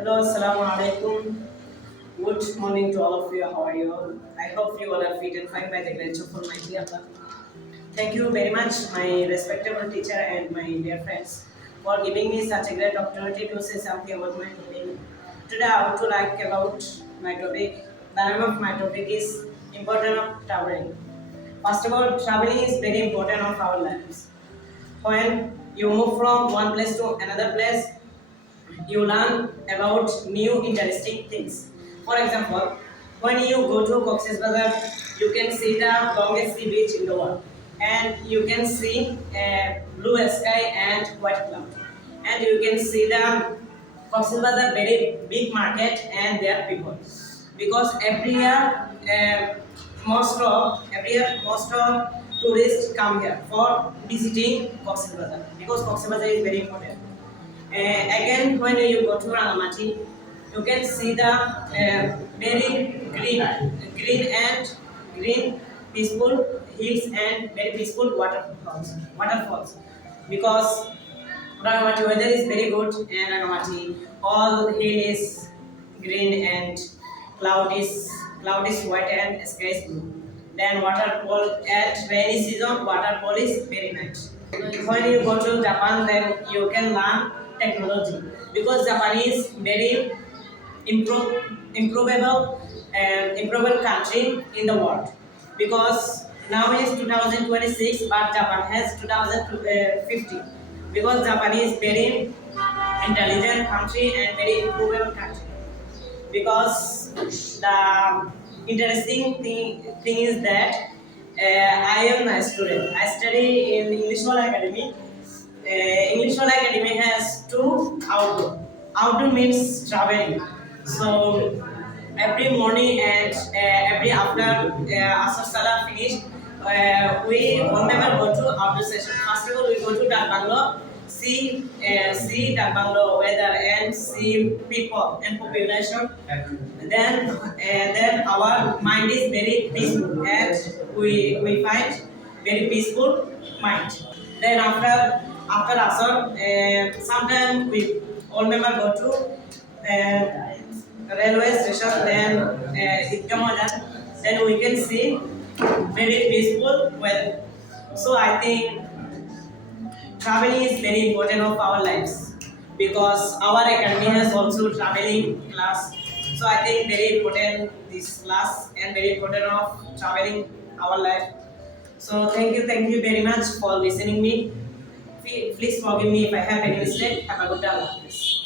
Hello, assalamu alaikum. Good morning to all of you. How are you all? I hope you all are fit and fine by the grace of Almighty Allah. Thank you very much, my respectable teacher and my dear friends, for giving me such a great opportunity to say something about my topic. Today, I would like about my topic. The name of my topic is important of traveling. First of all, traveling is very important of our lives. When you move from one place to another place, you learn about new interesting things. For example, when you go to Cox's Bazar, you can see the longest sea beach in the world, and you can see blue sky and white cloud, and you can see the Cox's Bazar very big market and their people, because every year most of tourists come here for visiting Cox's Bazar, because Cox's Bazar is very important. Again, when you go to Rangamati, you can see the very green, peaceful hills and very peaceful waterfalls. Because Rangamati weather is very good, and Rangamati all hill is green and cloud is white and sky is blue. Then waterfall at rainy season, waterfall is very nice. When you go to Japan, then you can learn technology, because Japan is very improvable country in the world. Because now is 2026, but Japan has 2050. Because Japan is very intelligent country and very improvable country. Because the interesting thing is that I am a student. I study in English World Academy. English World Academy has two outdoor. Outdoor means traveling. So every morning and every after Asr Salah finish, we all member go to outdoor session. First of all, we go to Dal Banglo, see Dal Banglo weather and see people and population. Then our mind is very peaceful, and we find very peaceful mind. Then after Asr, sometimes we all member go to railway station. Then then we can see very peaceful weather. So I think traveling is very important of our lives, because our academy has also traveling class. So I think very important this class and very important of traveling our life. So thank you very much for listening me. Please forgive me if I have any mistake. Have a good day. Allah Hafiz.